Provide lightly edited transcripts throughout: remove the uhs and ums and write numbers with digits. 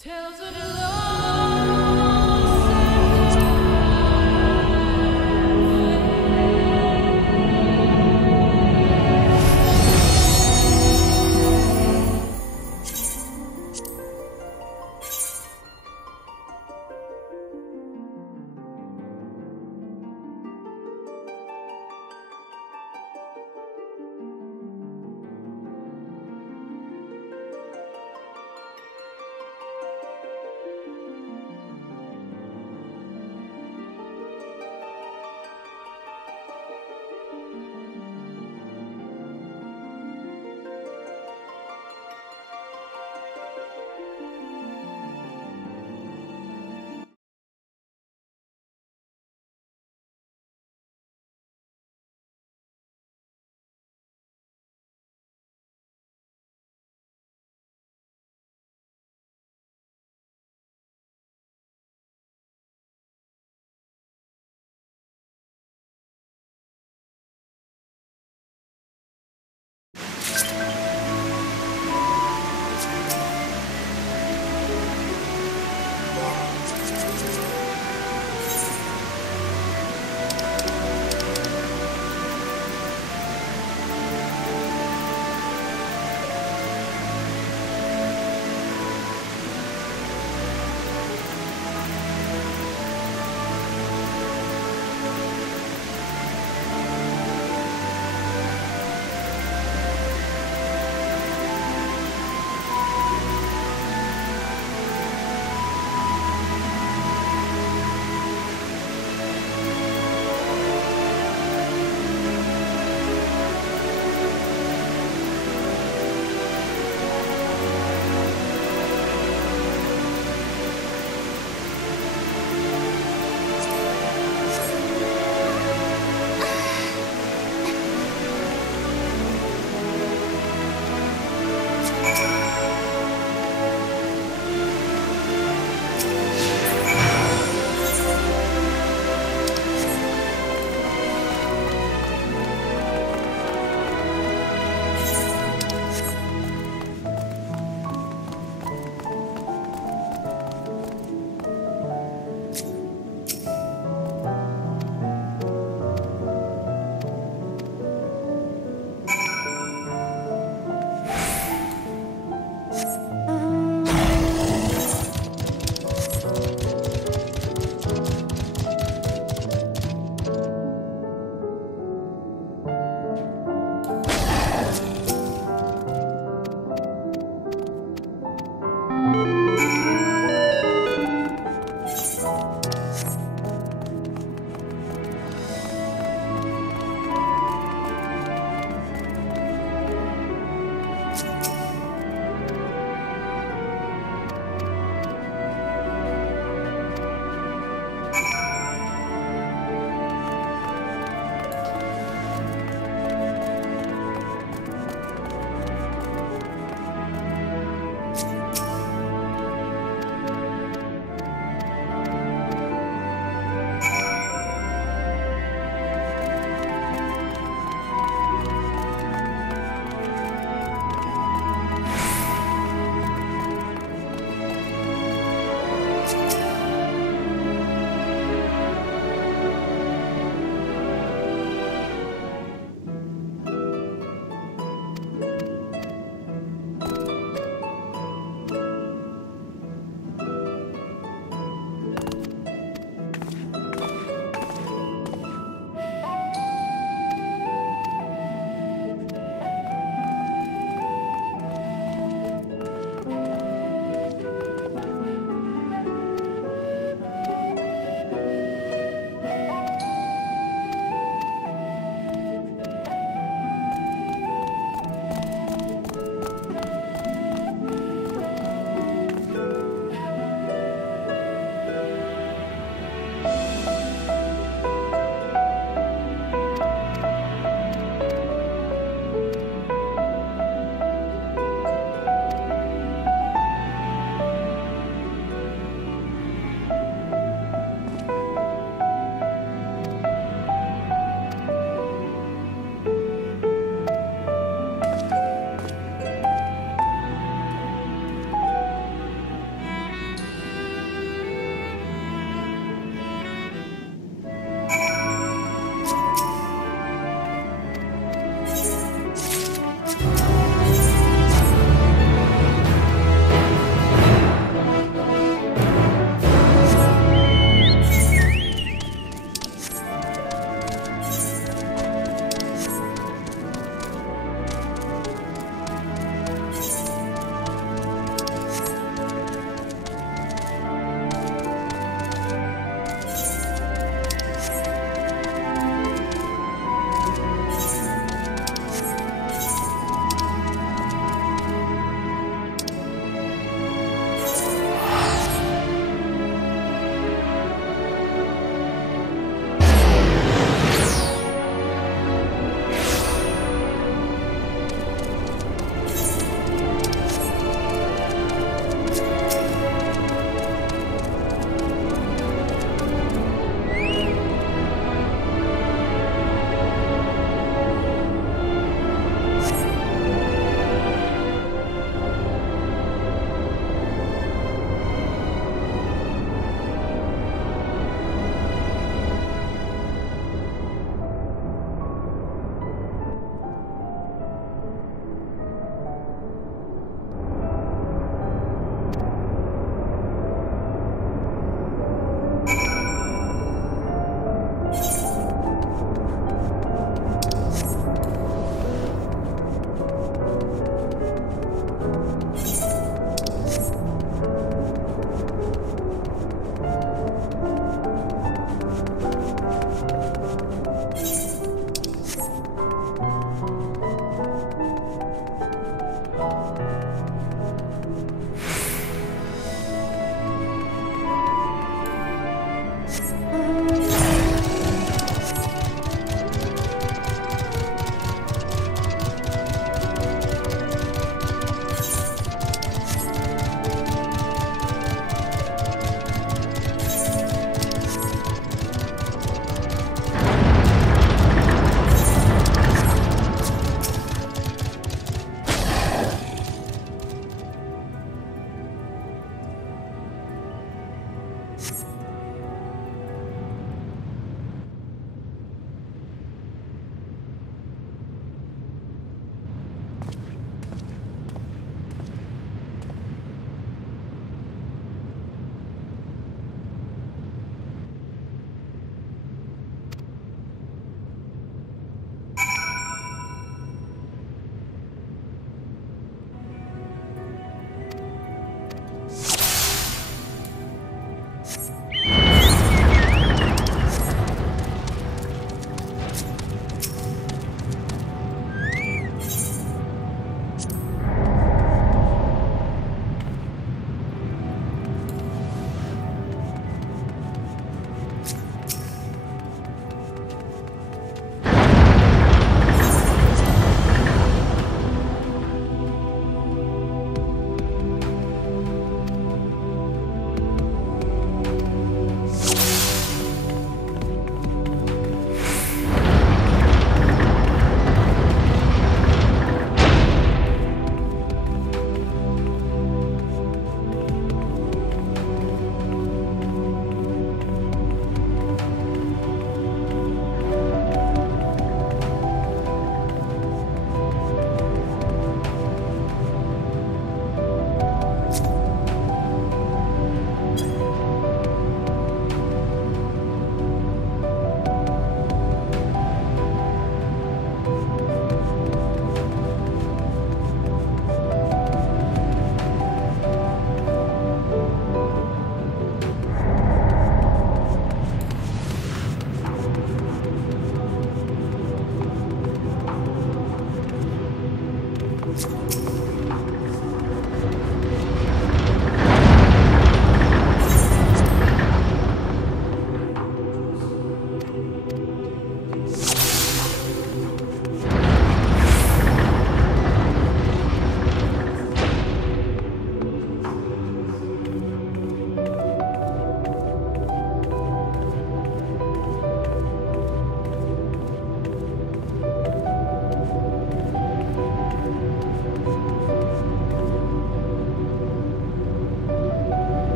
Tells it alone.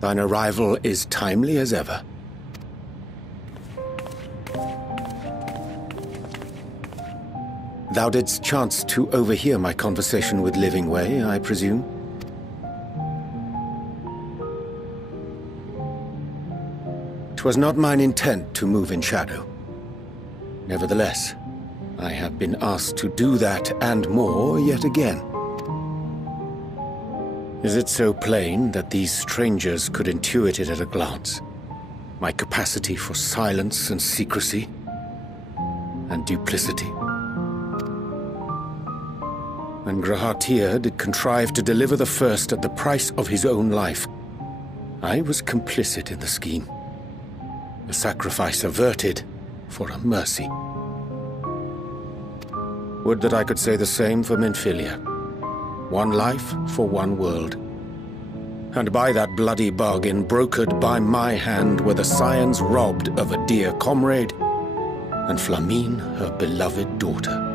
Thine arrival is timely as ever. Thou didst chance to overhear my conversation with Livingway, I presume? 'Twas not mine intent to move in shadow. Nevertheless, I have been asked to do that and more yet again. Is it so plain that these strangers could intuit it at a glance? My capacity for silence and secrecy and duplicity? And Graha'tir did contrive to deliver the first at the price of his own life. I was complicit in the scheme. A sacrifice averted for a mercy. Would that I could say the same for Minfilia. One life for one world. And by that bloody bargain, brokered by my hand, were the Scions robbed of a dear comrade, and Flamine her beloved daughter.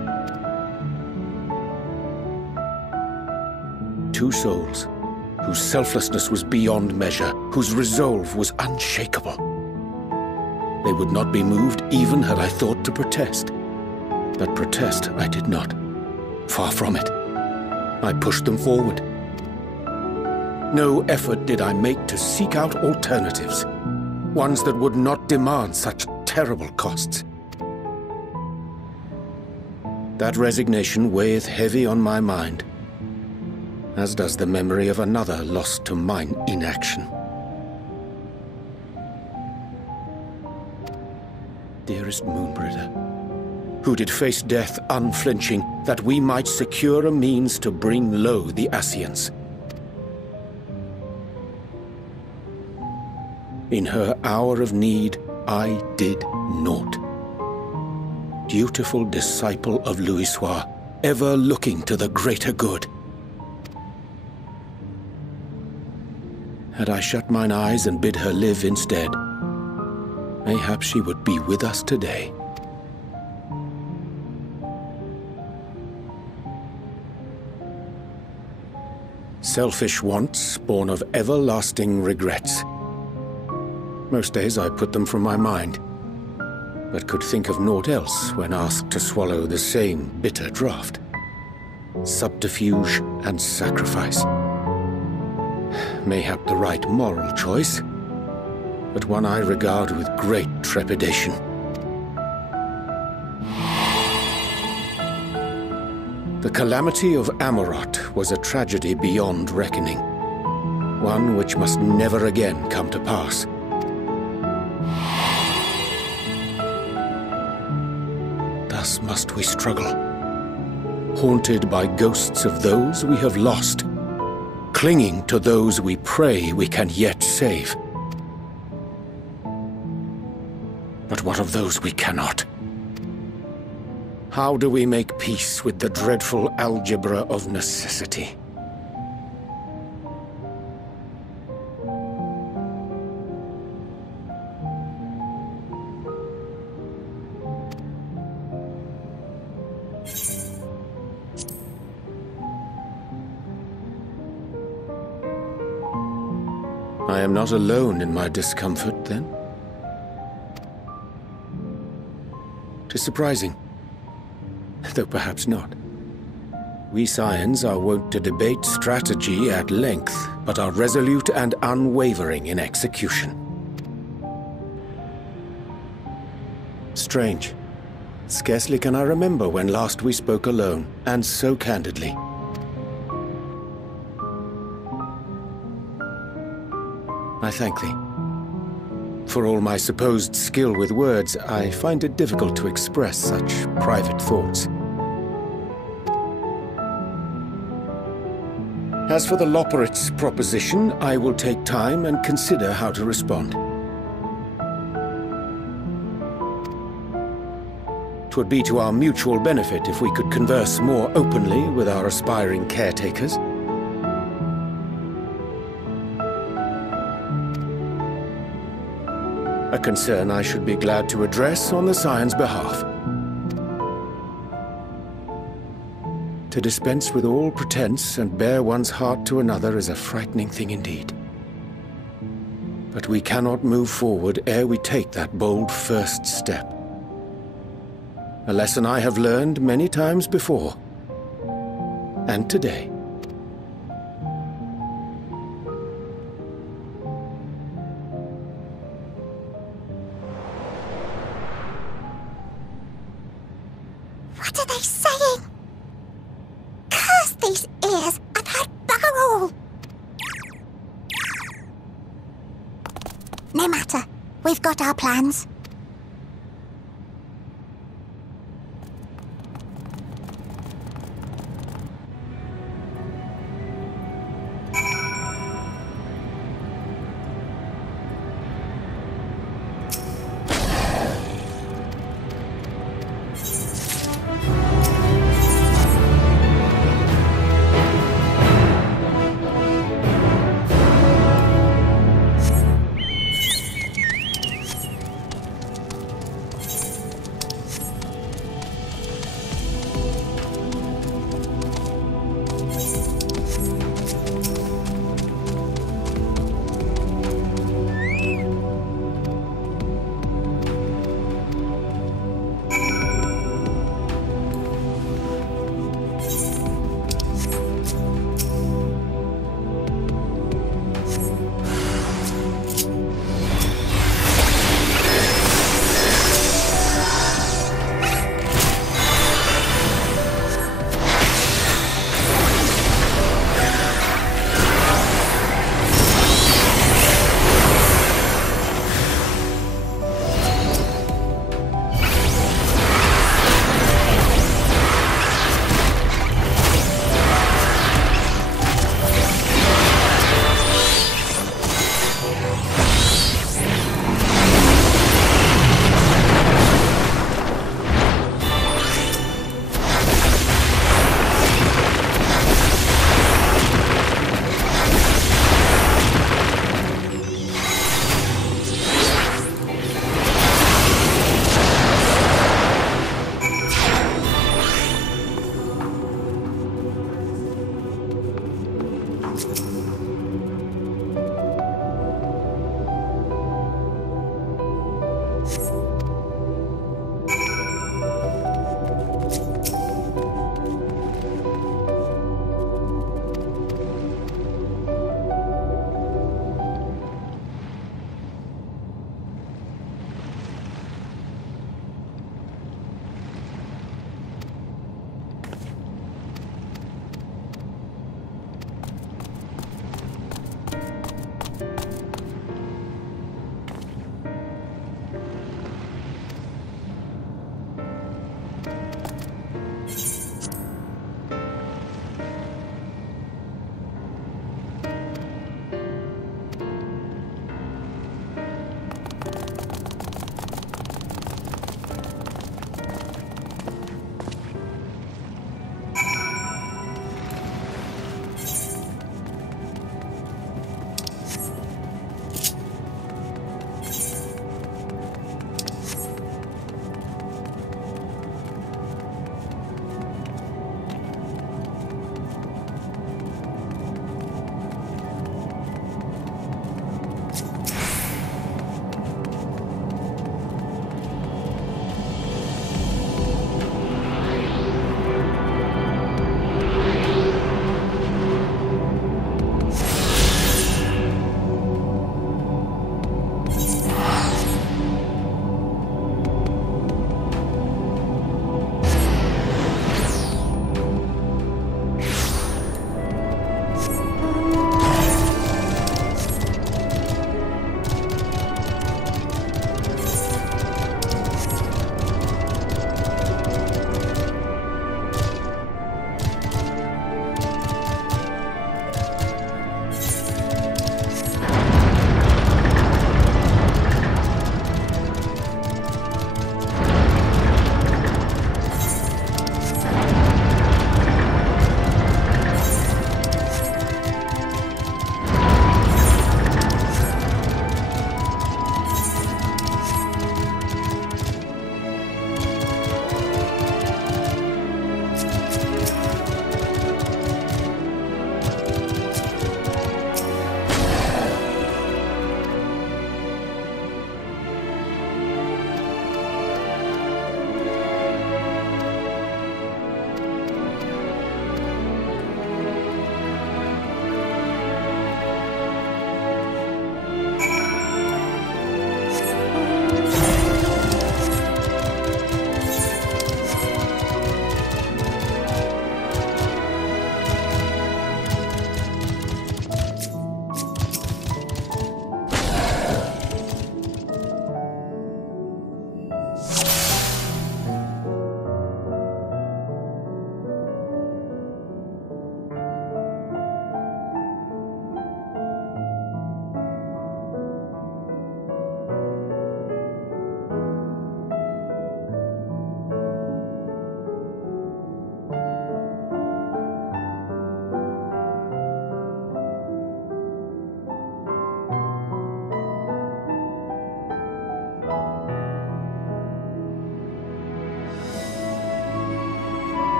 Two souls, whose selflessness was beyond measure, whose resolve was unshakable. They would not be moved even had I thought to protest. But protest I did not. Far from it. I pushed them forward. No effort did I make to seek out alternatives, ones that would not demand such terrible costs. That resignation weigheth heavy on my mind, as does the memory of another lost to mine inaction. Dearest Moonbritter, who did face death unflinching, that we might secure a means to bring low the Ascians. In her hour of need, I did naught. Dutiful disciple of Louisoix, ever looking to the greater good. Had I shut mine eyes and bid her live instead, mayhap she would be with us today. Selfish wants, born of everlasting regrets. Most days I put them from my mind, but could think of naught else when asked to swallow the same bitter draught. Subterfuge and sacrifice. Mayhap the right moral choice, but one I regard with great trepidation. The calamity of Amarot was a tragedy beyond reckoning, one which must never again come to pass. Thus must we struggle, haunted by ghosts of those we have lost, clinging to those we pray we can yet save. But what of those we cannot? How do we make peace with the dreadful algebra of necessity? I am not alone in my discomfort, then? 'Tis surprising, though perhaps not. We Scions are wont to debate strategy at length, but are resolute and unwavering in execution. Strange. Scarcely can I remember when last we spoke alone, and so candidly. I thank thee. For all my supposed skill with words, I find it difficult to express such private thoughts. As for the Loporrit's proposition, I will take time and consider how to respond. 'Twould be to our mutual benefit if we could converse more openly with our aspiring caretakers. A concern I should be glad to address on the Scion's behalf. To dispense with all pretense and bare one's heart to another is a frightening thing indeed. But we cannot move forward ere we take that bold first step. A lesson I have learned many times before. And today. What are they saying? Curse these ears and that barrel! No matter. We've got our plans.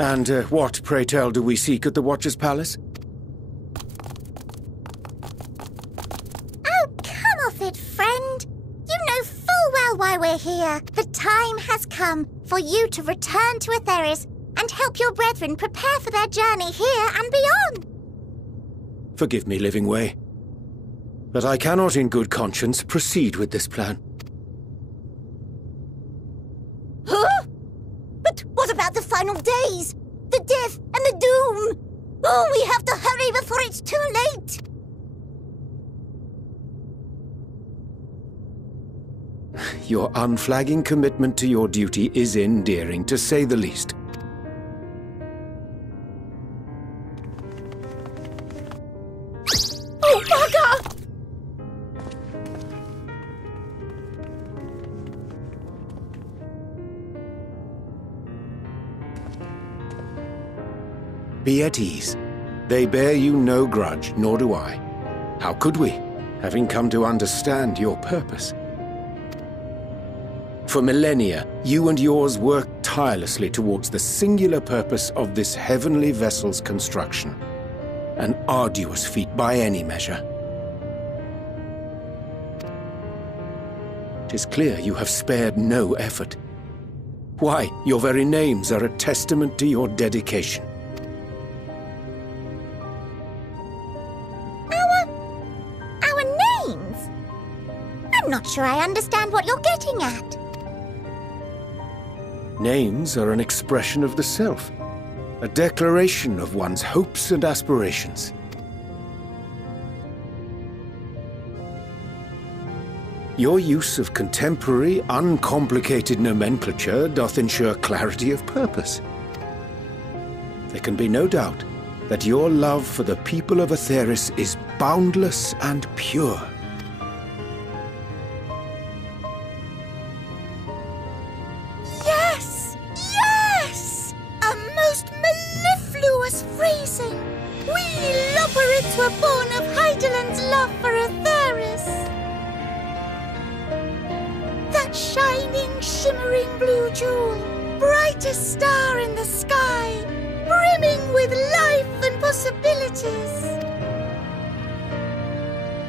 And what, pray tell, do we seek at the Watcher's Palace? Oh, come off it, friend. You know full well why we're here. The time has come for you to return to Atheris and help your brethren prepare for their journey here and beyond. Forgive me, Living Way, but I cannot in good conscience proceed with this plan. Huh? But what about the final days? The death and the doom? Oh, we have to hurry before it's too late. Your unflagging commitment to your duty is endearing, to say the least. Oh, bugger! Be at ease. They bear you no grudge, nor do I. How could we, having come to understand your purpose? For millennia, you and yours worked tirelessly towards the singular purpose of this heavenly vessel's construction. An arduous feat by any measure. It is clear you have spared no effort. Why, your very names are a testament to your dedication. Our names? I'm not sure I understand what you're getting at. Names are an expression of the self, a declaration of one's hopes and aspirations. Your use of contemporary, uncomplicated nomenclature doth ensure clarity of purpose. There can be no doubt that your love for the people of Atheris is boundless and pure. Yes! Yes! A most mellifluous phrasing! We Loporrits were born of Hydaelyn's love for Atheris! That shining, shimmering blue jewel, brightest star in the sky, brimming with life and possibilities.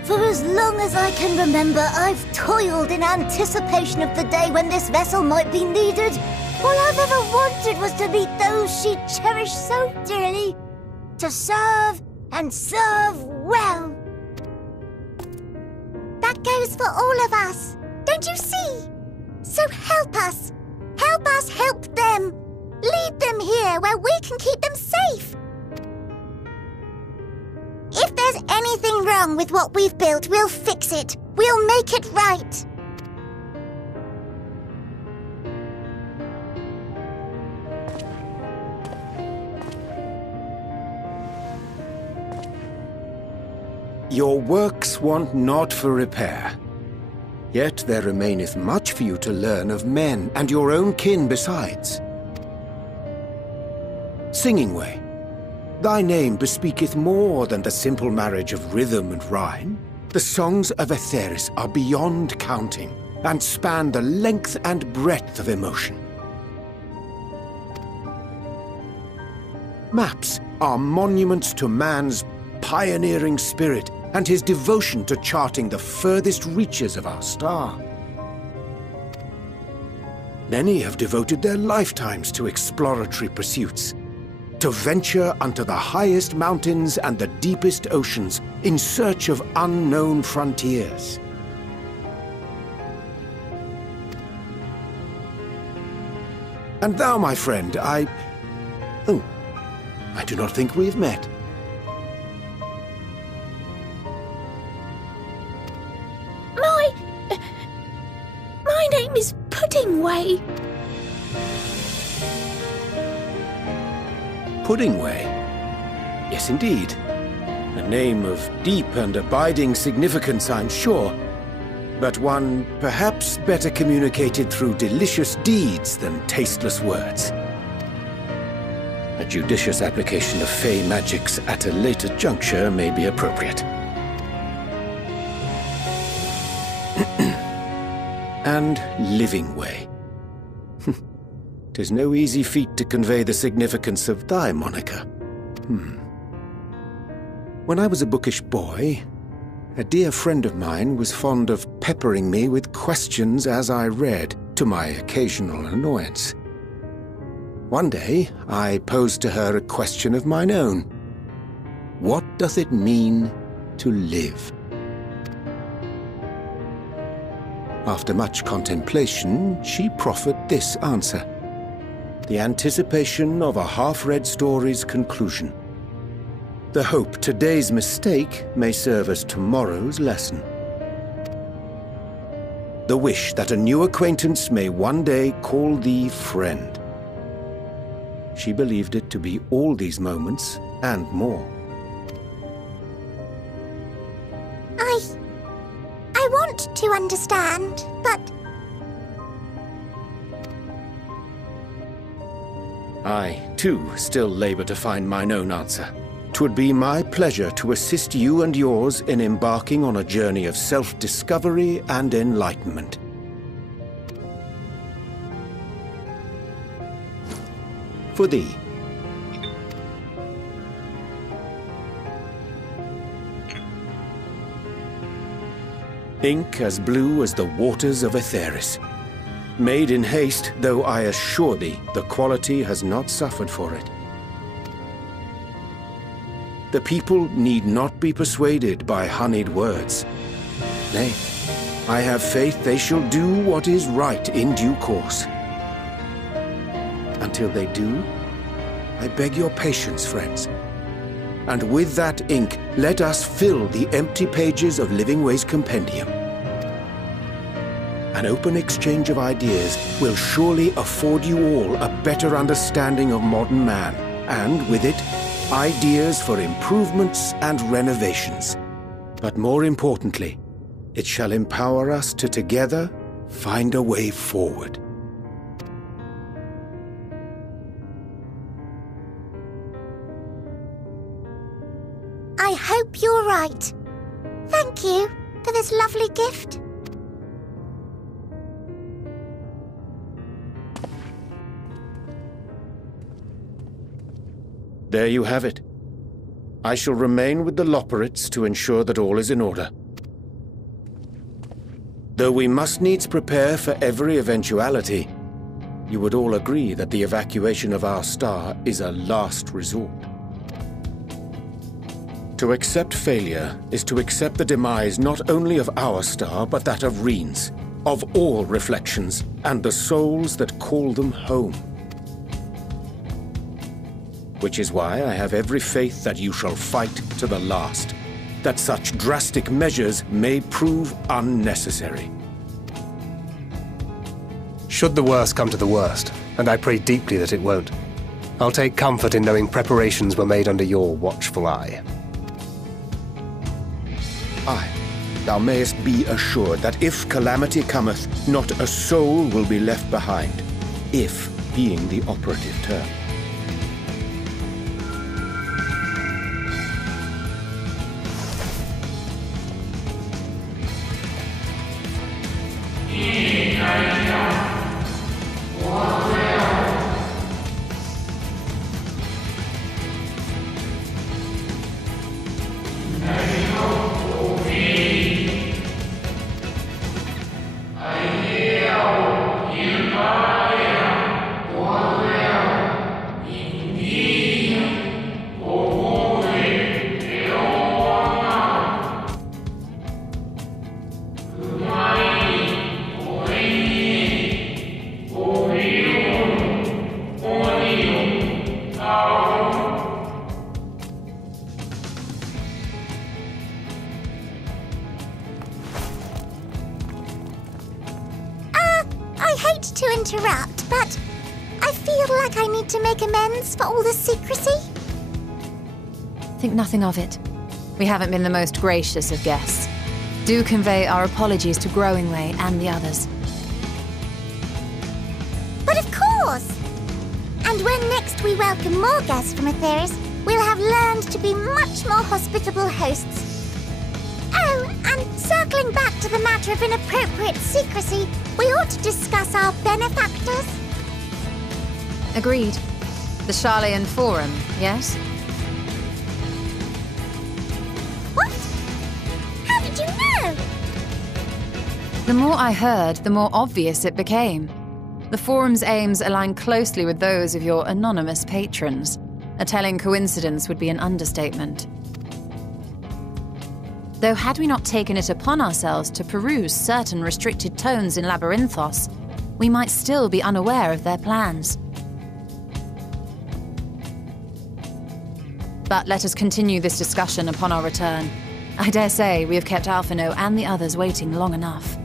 For as long as I can remember, I've toiled in anticipation of the day when this vessel might be needed. All I've ever wanted was to meet those she cherished so dearly, to serve and serve well. That goes for all of us, don't you see? So help us help them. Lead them here where we can keep them safe. If there's anything wrong with what we've built, we'll fix it. We'll make it right. Your works want not for repair. Yet there remaineth much for you to learn of men and your own kin besides. Singing Way, thy name bespeaketh more than the simple marriage of rhythm and rhyme. The songs of Atheris are beyond counting, and span the length and breadth of emotion. Maps are monuments to man's pioneering spirit and his devotion to charting the furthest reaches of our star. Many have devoted their lifetimes to exploratory pursuits, to venture unto the highest mountains and the deepest oceans in search of unknown frontiers. And thou, my friend, I do not think we've met. My name is Puddingway. Puddingway? Yes, indeed. A name of deep and abiding significance, I'm sure, but one perhaps better communicated through delicious deeds than tasteless words. A judicious application of fey magics at a later juncture may be appropriate. And Living Way. 'Tis no easy feat to convey the significance of thy moniker. When I was a bookish boy, a dear friend of mine was fond of peppering me with questions as I read, to my occasional annoyance. One day, I posed to her a question of mine own. What doth it mean to live? After much contemplation, she proffered this answer: the anticipation of a half-read story's conclusion. The hope today's mistake may serve as tomorrow's lesson. The wish that a new acquaintance may one day call thee friend. She believed it to be all these moments and more. I want to understand, but... I, too, still labour to find mine own answer. 'Twould be my pleasure to assist you and yours in embarking on a journey of self-discovery and enlightenment. For thee. Ink as blue as the waters of Aetheris. Made in haste, though I assure thee, the quality has not suffered for it. The people need not be persuaded by honeyed words. Nay, I have faith they shall do what is right in due course. Until they do, I beg your patience, friends. And with that ink, let us fill the empty pages of Livingway's compendium. An open exchange of ideas will surely afford you all a better understanding of modern man, and with it, ideas for improvements and renovations. But more importantly, it shall empower us to together find a way forward. I hope you're right. Thank you for this lovely gift. There you have it. I shall remain with the Loporrits to ensure that all is in order. Though we must needs prepare for every eventuality, you would all agree that the evacuation of our star is a last resort. To accept failure is to accept the demise not only of our star, but that of Reen's, of all reflections, and the souls that call them home. Which is why I have every faith that you shall fight to the last, that such drastic measures may prove unnecessary. Should the worst come to the worst, and I pray deeply that it won't, I'll take comfort in knowing preparations were made under your watchful eye. Aye, thou mayest be assured that if calamity cometh, not a soul will be left behind, if being the operative term. I hate to interrupt, but I feel like I need to make amends for all the secrecy. Think nothing of it. We haven't been the most gracious of guests. Do convey our apologies to Growingway and the others. But of course! And when next we welcome more guests from Aetheris, we'll have learned to be much more hospitable hosts. Oh, and circling back to the matter of inappropriate secrecy, we ought to discuss our benefactors. Agreed. The Sharlayan Forum, yes? What? How did you know? The more I heard, the more obvious it became. The Forum's aims align closely with those of your anonymous patrons. A telling coincidence would be an understatement. Though had we not taken it upon ourselves to peruse certain restricted tones in Labyrinthos, we might still be unaware of their plans. But let us continue this discussion upon our return. I dare say we have kept Alphinaud and the others waiting long enough.